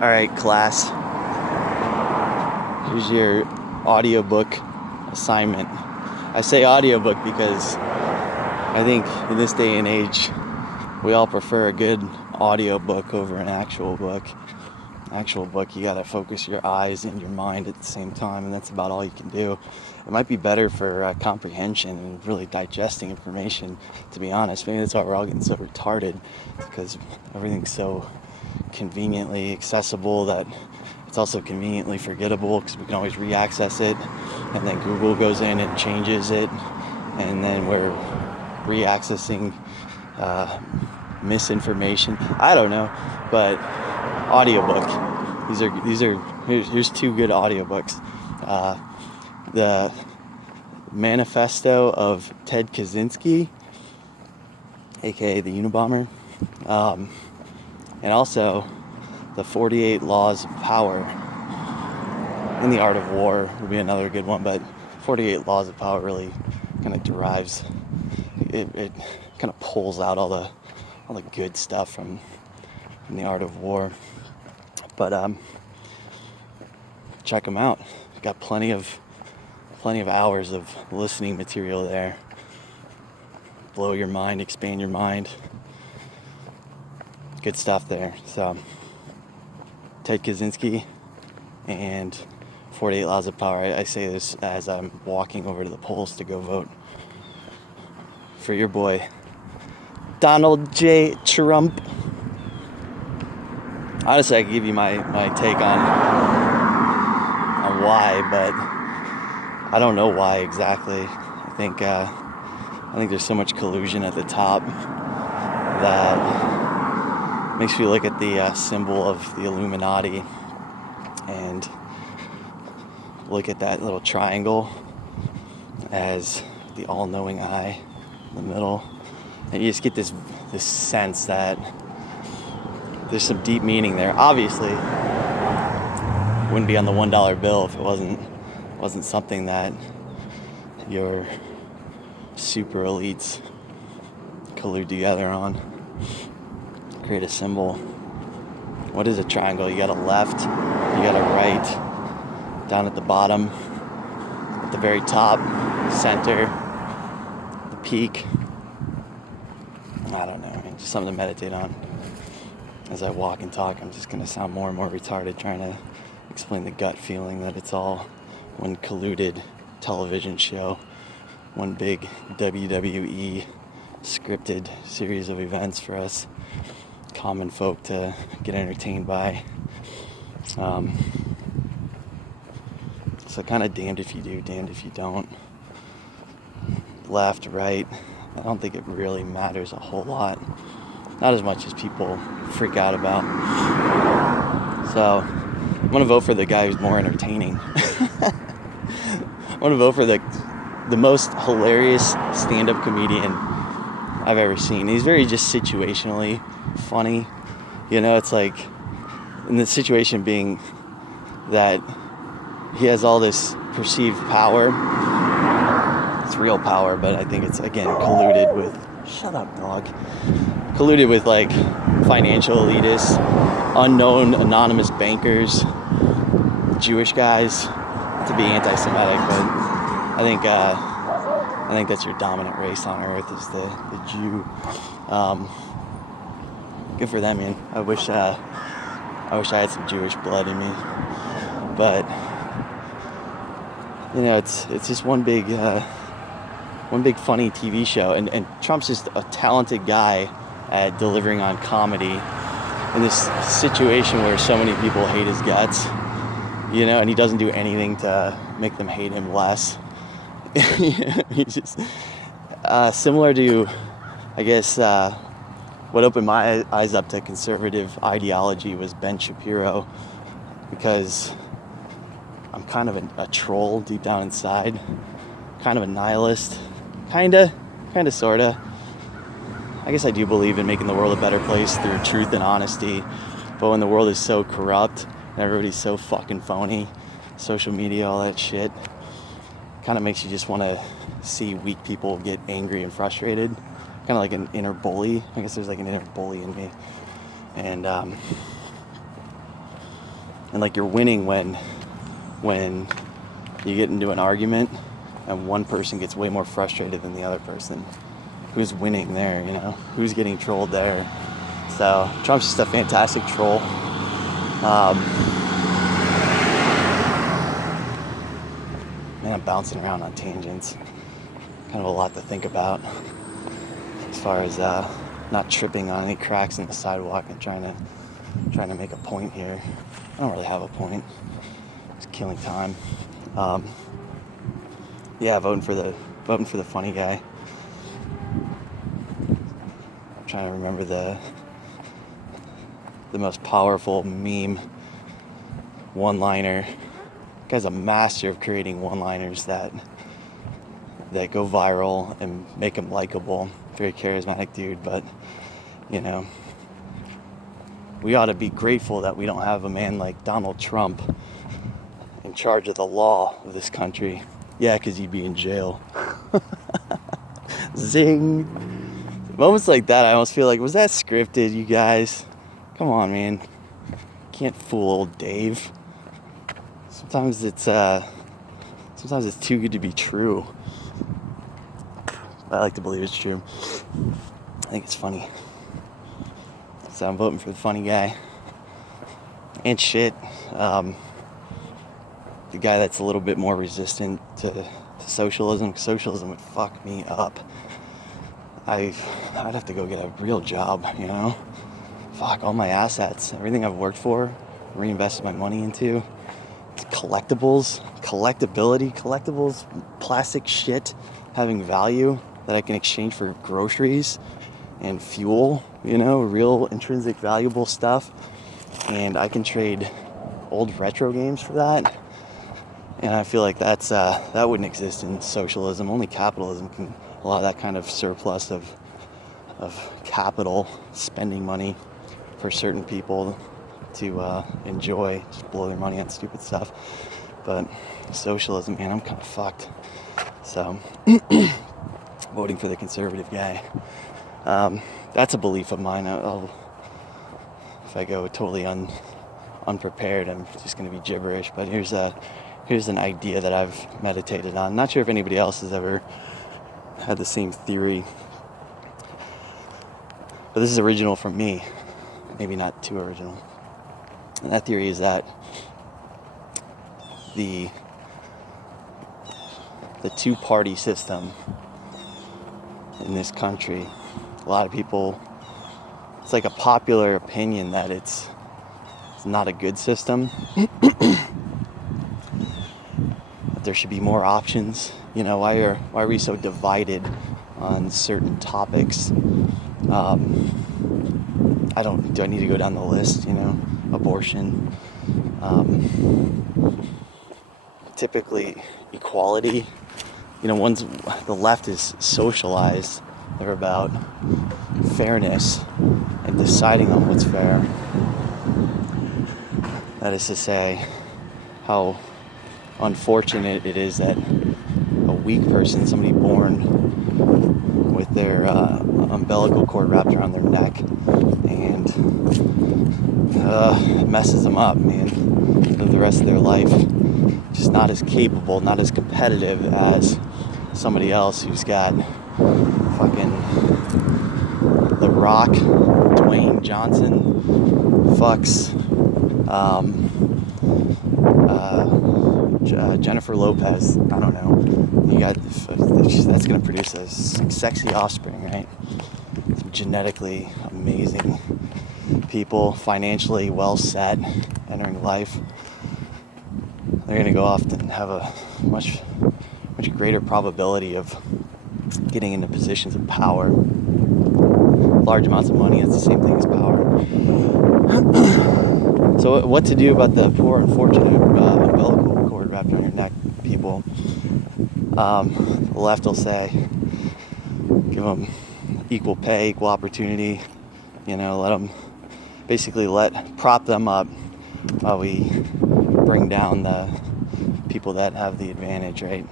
All right, class. Here's your audiobook assignment. I say audiobook because I think in this day and age, we all prefer a good audiobook over an actual book. Actual book, you gotta focus your eyes and your mind at the same time, and that's about all you can do. It might be better for comprehension and really digesting information, to be honest. Maybe that's why we're all getting so retarded, because everything's so conveniently accessible that it's also conveniently forgettable, because we can always re-access it, and then Google goes in and changes it, and then we're re-accessing misinformation. I don't know, but audiobook. Here's two good audiobooks. The Manifesto of Ted Kaczynski, aka the Unabomber, and also the 48 Laws of Power. And the Art of War would be another good one, but 48 Laws of Power really kind of derives, it kind of pulls out all the good stuff from the Art of War. But check them out. Got plenty of hours of listening material there. Blow your mind, expand your mind. Good stuff there. So Ted Kaczynski and 48 Laws of Power. I say this as I'm walking over to the polls to go vote for your boy Donald J. Trump. Honestly, I could give you my take on why, but I don't know why exactly. I think there's so much collusion at the top that makes you look at the symbol of the Illuminati and look at that little triangle as the all-knowing eye in the middle, and you just get this sense that there's some deep meaning there. Obviously, it wouldn't be on the $1 bill if it wasn't something that your super elites collude together on. Create a symbol. What is a triangle? You got a left, you got a right, down at the bottom, at the very top, center, the peak. I don't know, just something to meditate on. As I walk and talk, I'm just going to sound more and more retarded trying to explain the gut feeling that it's all one colluded television show, one big WWE scripted series of events for us common folk to get entertained by. So kind of damned if you do, damned if you don't. Left, right, I don't think it really matters a whole lot. Not as much as people freak out about. So I'm going to vote for the guy who's more entertaining. I want to vote for the most hilarious stand-up comedian I've ever seen. He's very just situationally funny. You know, it's like, in the situation being that he has all this perceived power. It's real power, but I think it's, again, colluded with... Shut up, dog. Colluded with, like, financial elitists, unknown anonymous bankers, Jewish guys. Not to be anti-Semitic, but I think that's your dominant race on earth, is the Jew. Good for them, man. I wish I had some Jewish blood in me, but you know, it's just one big funny TV show, and Trump's just a talented guy at delivering on comedy in this situation where so many people hate his guts, you know, and he doesn't do anything to make them hate him less. He's just similar to, I guess, what opened my eyes up to conservative ideology was Ben Shapiro, because I'm kind of a troll deep down inside, kind of a nihilist, kinda, sorta. I guess I do believe in making the world a better place through truth and honesty, but when the world is so corrupt and everybody's so fucking phony, social media, all that shit, kind of makes you just want to see weak people get angry and frustrated. Kind of like an inner bully. I guess there's like an inner bully in me. And And like you're winning when you get into an argument and one person gets way more frustrated than the other person. Who's winning there, you know? Who's getting trolled there? So Trump's just a fantastic troll. Man, I'm bouncing around on tangents. Kind of a lot to think about as far as not tripping on any cracks in the sidewalk and trying to make a point here. I don't really have a point. Just killing time. Yeah, voting for the funny guy. I'm trying to remember the most powerful meme one-liner. Guy's a master of creating one-liners that go viral and make him likable. Very charismatic dude, but you know, we ought to be grateful that we don't have a man like Donald Trump in charge of the law of this country. Yeah, because you'd be in jail. Zing. Moments like that, I almost feel like, was that scripted, you guys? Come on, man. Can't fool old Dave. Sometimes it's too good to be true. I like to believe it's true. I think it's funny. So I'm voting for the funny guy. And shit. The guy that's a little bit more resistant to socialism. Socialism would fuck me up. I'd have to go get a real job, you know? Fuck, all my assets, everything I've worked for, reinvested my money into. It's collectibles, collectibles, plastic shit having value that I can exchange for groceries and fuel, you know, real intrinsic valuable stuff. And I can trade old retro games for that. And I feel like that wouldn't exist in socialism. Only capitalism can allow that kind of surplus of capital, spending money for certain people to enjoy, just blow their money on stupid stuff. But socialism, man, I'm kind of fucked. So voting for the conservative guy. That's a belief of mine. If I go totally unprepared, I'm just going to be gibberish. But here's an idea that I've meditated on. Not sure if anybody else has ever had the same theory, but this is original from me. Maybe not too original. And that theory is that the two-party system in this country, a lot of people, it's like a popular opinion that it's not a good system. There should be more options. You know, why are we so divided on certain topics? Do I need to go down the list? You know, abortion, typically equality. You know, the left is socialized. They're about fairness and deciding on what's fair. That is to say, how unfortunate it is that a weak person, somebody born with their umbilical cord wrapped around their neck, and it messes them up, man, for the rest of their life. Just not as capable, not as competitive as somebody else who's got fucking The Rock, Dwayne Johnson, fucks Jennifer Lopez. I don't know. You got that's gonna produce a sexy offspring, right? Some genetically amazing people, financially well set, entering life. They're gonna go off and have a much greater probability of getting into positions of power. Large amounts of money, it's the same thing as power. So what to do about the poor, unfortunate umbilical cord wrapped around your neck people? The left will say, give them equal pay, equal opportunity, you know, prop them up while we bring down the people that have the advantage, right?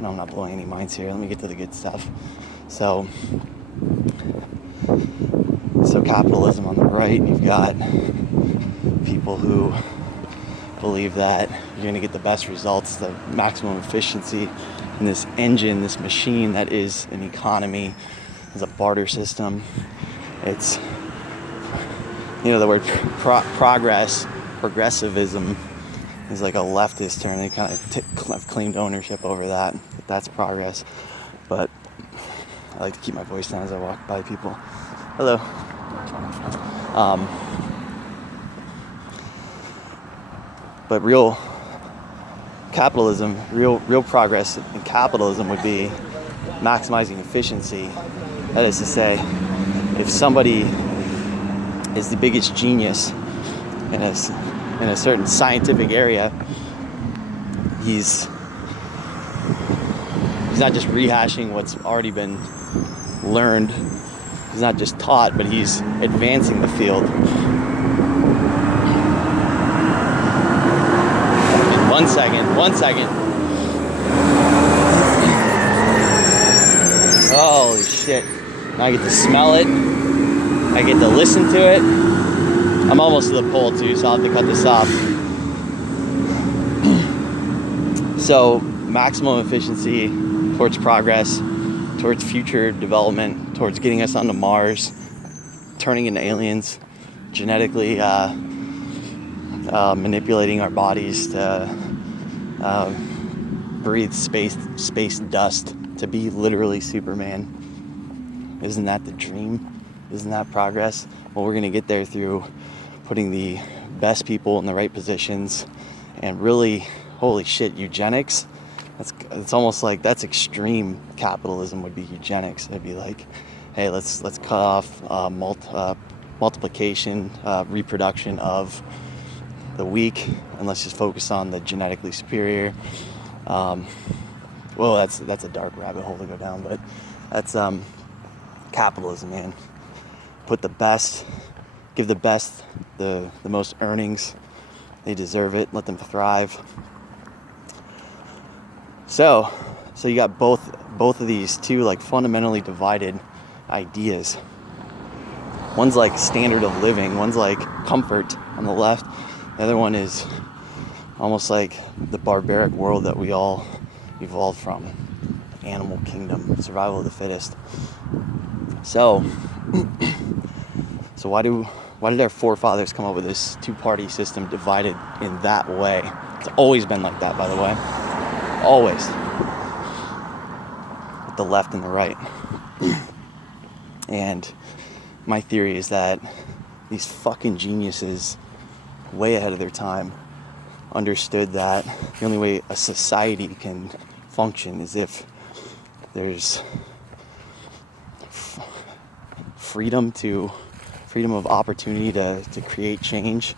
No, I'm not blowing any minds here. Let me get to the good stuff. So capitalism on the right, you've got people who believe that you're going to get the best results, the maximum efficiency in this engine, this machine that is an economy, is a barter system. It's, the word progressivism is like a leftist term. They kind of have claimed ownership over that. That's progress. But I like to keep my voice down as I walk by people. Hello. But real capitalism, real progress in capitalism would be maximizing efficiency. That is to say, if somebody is the biggest genius in a certain scientific area, he's not just rehashing what's already been learned. He's not just taught, but he's advancing the field. One second. Holy shit. Now I get to smell it. I get to listen to it. I'm almost to the pole too, so I'll have to cut this off. So, maximum efficiency towards progress, towards future development, towards getting us onto Mars, turning into aliens, genetically manipulating our bodies to breathe space dust, to be literally Superman. Isn't that the dream? Isn't that progress? Well, we're going to get there through putting the best people in the right positions, and really, holy shit, eugenics. It's almost like that's extreme capitalism would be eugenics. It'd be like, hey, let's cut off multiplication, reproduction of the weak, and let's just focus on the genetically superior. Well, that's a dark rabbit hole to go down, but that's capitalism, man. Put the best, give the best the most earnings. They deserve it. Let them thrive. So you got both of these two like fundamentally divided ideas. One's like standard of living, one's like comfort on the left. The other one is almost like the barbaric world that we all evolved from. Animal kingdom, survival of the fittest. So why did our forefathers come up with this two-party system divided in that way? It's always been like that, by the way. Always. With the left and the right. And my theory is that these fucking geniuses, way ahead of their time, understood that the only way a society can function is if there's freedom of opportunity to create change.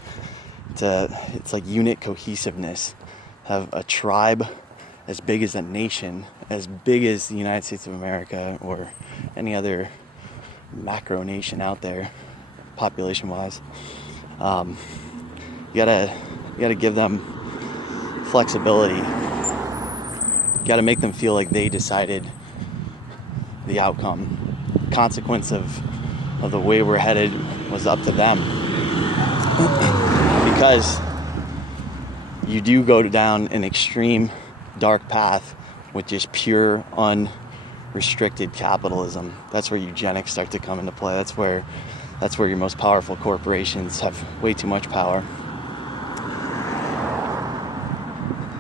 It's like unit cohesiveness. Have a tribe as big as a nation, as big as the United States of America or any other macro nation out there, population-wise. You gotta give them flexibility. You gotta make them feel like they decided the outcome. Consequence of the way we're headed was up to them. Because you do go down an extreme dark path with just pure unrestricted capitalism. That's where eugenics start to come into play. That's where your most powerful corporations have way too much power.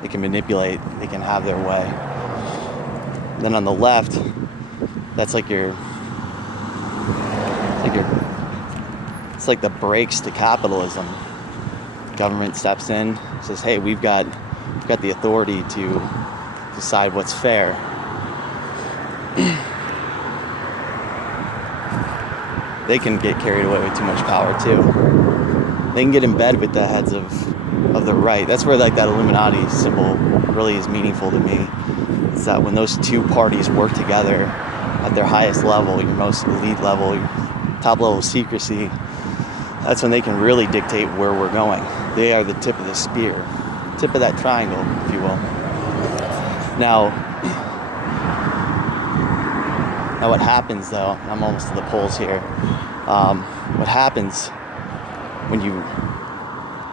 They can manipulate, they can have their way. Then on the left, that's like it's like the brakes to capitalism. Government steps in, says, hey, we've got the authority to decide what's fair. They can get carried away with too much power too. They can get in bed with the heads of the right. That's where like that Illuminati symbol really is meaningful to me. It's that when those two parties work together at their highest level, your most elite level, your top level of secrecy, that's when they can really dictate where we're going. They are the tip of the spear, tip of that triangle, if you will. Now what happens though, I'm almost to the polls here, what happens when you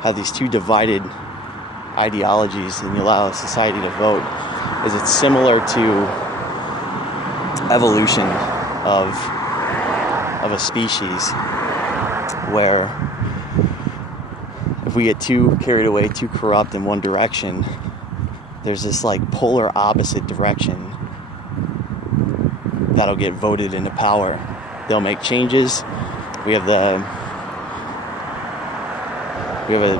have these two divided ideologies and you allow society to vote is it's similar to evolution of a species, where if we get too carried away, too corrupt in one direction, there's this like polar opposite direction that'll get voted into power. They'll make changes. We have a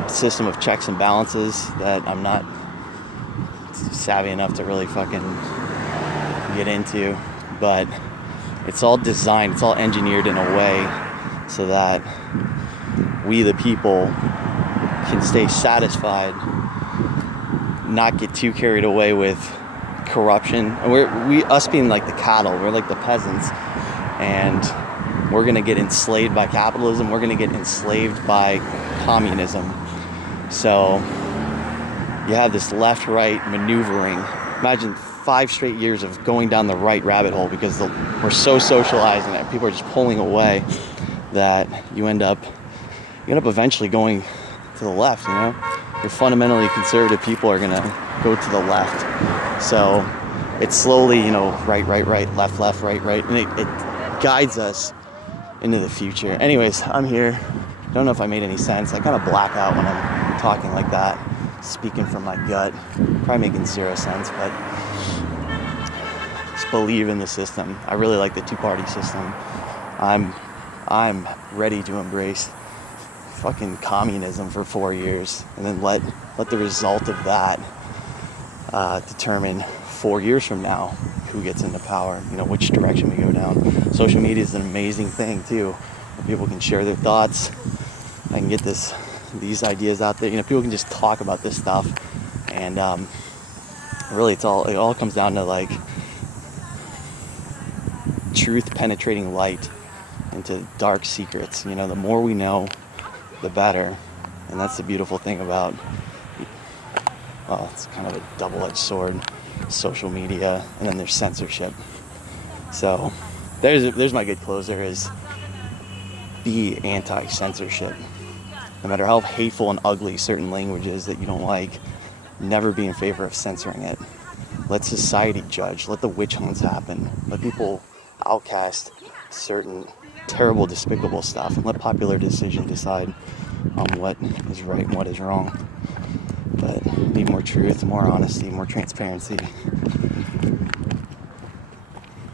system of checks and balances that I'm not savvy enough to really fucking get into, but it's all designed, it's all engineered in a way so that we the people can stay satisfied, not get too carried away with corruption. And us being like the cattle, we're like the peasants, and we're gonna get enslaved by capitalism, we're gonna get enslaved by communism. So you have this left-right maneuvering. Imagine 5 straight years of going down the right rabbit hole because we're so socialized and people are just pulling away that you end up eventually going to the left. Your fundamentally conservative people are gonna go to the left. So it's slowly, right, left, right, and it guides us into the future. Anyways, I'm here. Don't know if I made any sense. I kind of black out when I'm talking like that, speaking from my gut. Probably making zero sense, but just believe in the system. I really like the two-party system. I'm ready to embrace fucking communism for 4 years and then let the result of that determine 4 years from now who gets into power, which direction we go down. Social media is an amazing thing too. People can share their thoughts. I can get these ideas out there. People can just talk about this stuff, and really, it all comes down to like truth penetrating light into dark secrets. The more we know, the better, and that's the beautiful thing about. Well, it's kind of a double-edged sword. Social media, and then there's censorship. So there's my good closer, is be anti-censorship. No matter how hateful and ugly certain language is that you don't like, never be in favor of censoring it. Let society judge. Let the witch hunts happen. Let people outcast certain terrible, despicable stuff, and let popular decision decide on what is right and what is wrong. But need more truth, more honesty, more transparency.